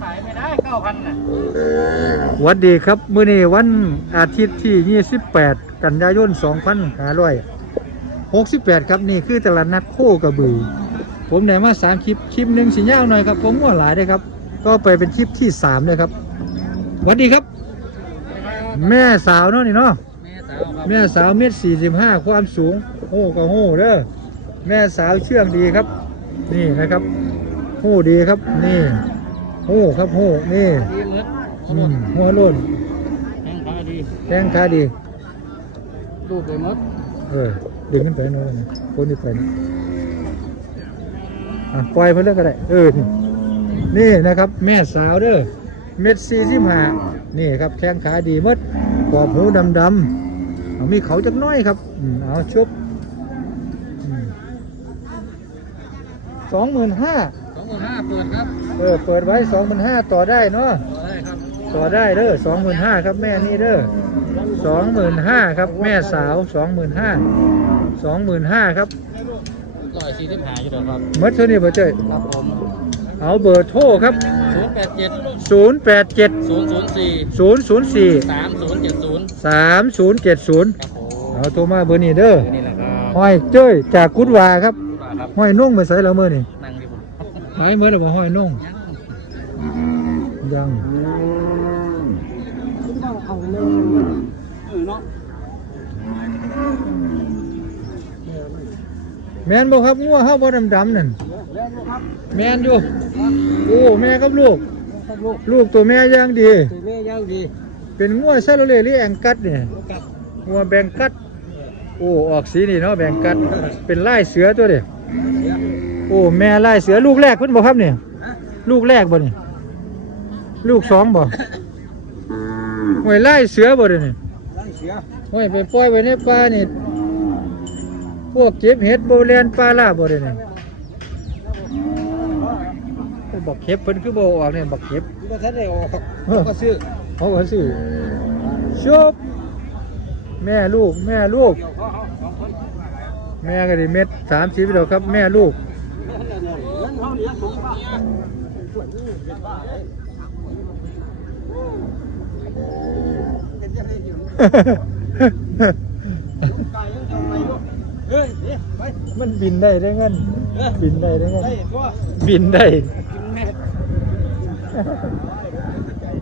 ขายไม่ได้เก้าพันน่ะวัสดีครับ มื้อนี้วันอาทิตย์ที่ 28 กันยายน 2568 ครับนี่คือตลาดนัดโคกระบือ ผมได้มา 3 คลิป คลิปหนึ่งสิยาวหน่อยครับ ผมมั่วหลายเลยครับ ก็ไปเป็นคลิปที่3เลยครับหวัสดีครับ แม่สาวเนาะนี่เนาะแม่สาวครับแม่สาวเมตรสี่สิบห้าความสูงโอ้ก็โหเด้อแม่สาวเชื่องดีครับ นี่นะครับโหดีครับนี่โหครับโหนี่ดีเหมือนอืมหัวโล้นแห้งขายดีแข้งขาดีรูปไปหมดเออดึงขึ้นไปหน่อยนะคนนี้ไปนะอะปล่อยเพิ่นแล้วก็ได้เออนี่นี่นะครับ แม่สาวเด้อ เม็ดสี่สิบห้านี่ครับแข้งขาดีหมดขอบหูดำดำๆเอามีเขาจักหน้อยครับอืมเอาชุบสองหมื่นห้าสองหมื่นห้าเปิดครับเออเปิดไว้สองหมื่นห้าต่อได้เนาะต่อได้ครับต่อได้เด้อสองหมื่นห้าครับแม่นี่เด้อสองหมื่นห้าครับแม่สาวสองหมื่นห้าสองหมื่นห้าครับร้อยสี่สิบห้าอยู่เด้อครับเมื่อเท่านี้บ่เจ้ยครับผมเอาเบอร์โทรครับศูนย์แป ดเจ็ดศูนย์แปดเจ็ดศูนย์ศูนย์สี่ศูนย์ศูนย์สี่สามศูนย์เจ็ดศูนย์สามศูนย์เจ็ดศูนย์ครับผมเอาโทรมาเบอร์นี้เด้อนี่แหละครับห้อยเจ้ยจากกุดวาครับครับห้อยนุ่งไปใส่แล้วเมื่อนี่นั่งดิผมหายเมื่อแล้วบ่ห้อยนุ่งยังยังเอาเลยเนาะแม่นบ่ครับงัวเฮาบ่ดำดำๆนั่นแล้วครับแม่นอยู่ โอ้แม่กับลูก ครับลูกลูกตัวแม่ย่างดี ตัวแม่ย่างดีเป็นงัวซาโลเลหรือแองกัดเนี่ยกับงัวแบงกัด โอ้ออกสีนี่เนาะแบงกัด เป็นลายเสือตัวเดียโอ้แม่ลายเสือลูกแรกเพิ่นบ่ครับเนี่ยลูกแรกบ่นี่ลูกสองบ่ห้วยลายเสือบ่เด้นี่ร่างเสียห้วยไปปล่อยไว้ในป่านี่พวกเก็บเห็ดโบแลนปลาล่าบ่เด้นี่ โอ้บักเข็บเพิ่นคือบ่ออกเนี่ยบักเข็บก็ท่านได้ออกเออก็ซื้อเขาก็สิชบแม่ลูก แม่ลูก แม่ก็ไดิเม็ดสามสิบเดียวครับ แม่ลูก เฮ้ยไปมันบินได้ได้เงินบินได้ได้เงินได้ตัวบินได้ กินแม่